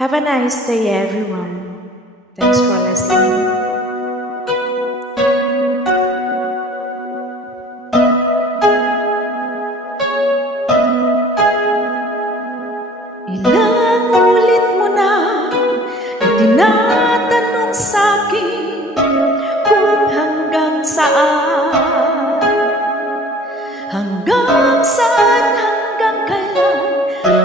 Have a nice day, everyone. Thanks for listening. Ilang ulit mo na itinatanong sa'kin kung hanggang saan,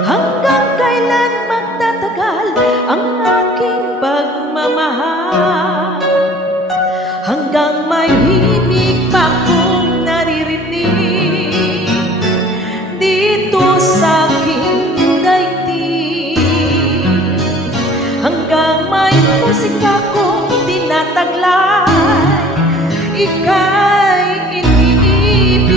hanggang kailan magtatagal ang aking pagmamahal, hanggang mahimig pa kong naririnig dito sa aking daigdig, hanggang may musika kong tinataglay, ika'y iniibig.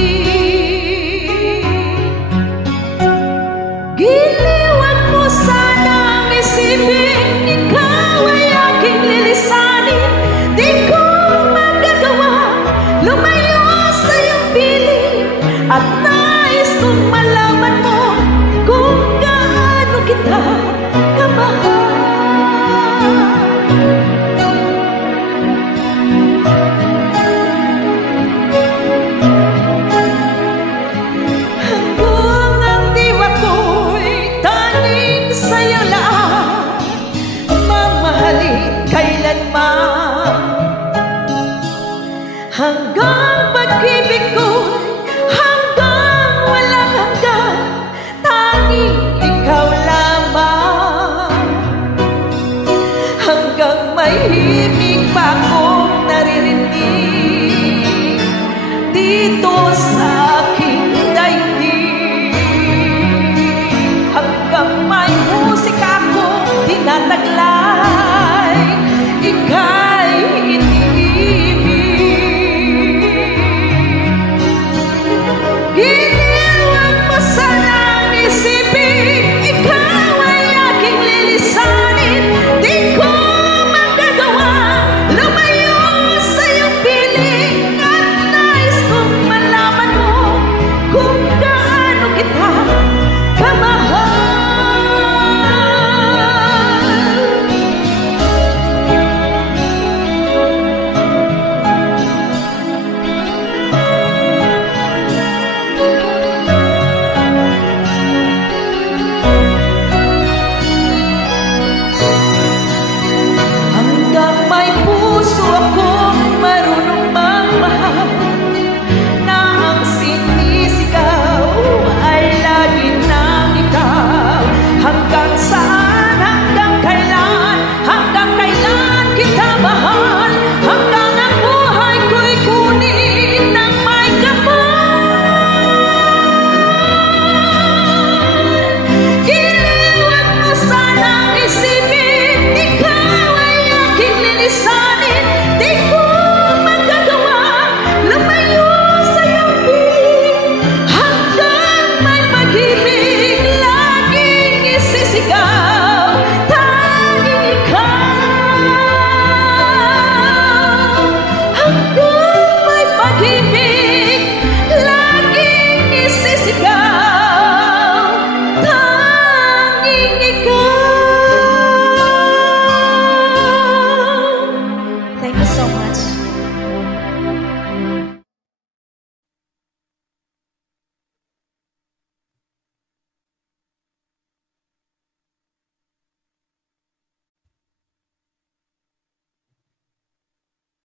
Giliwan mo sanang isipin, ikaw ay aking lilisanin. Di ko magagawa lumayo sa iyong piling, at nais kong malaman mo kung gaano kita kamahal. Kailanman hanggang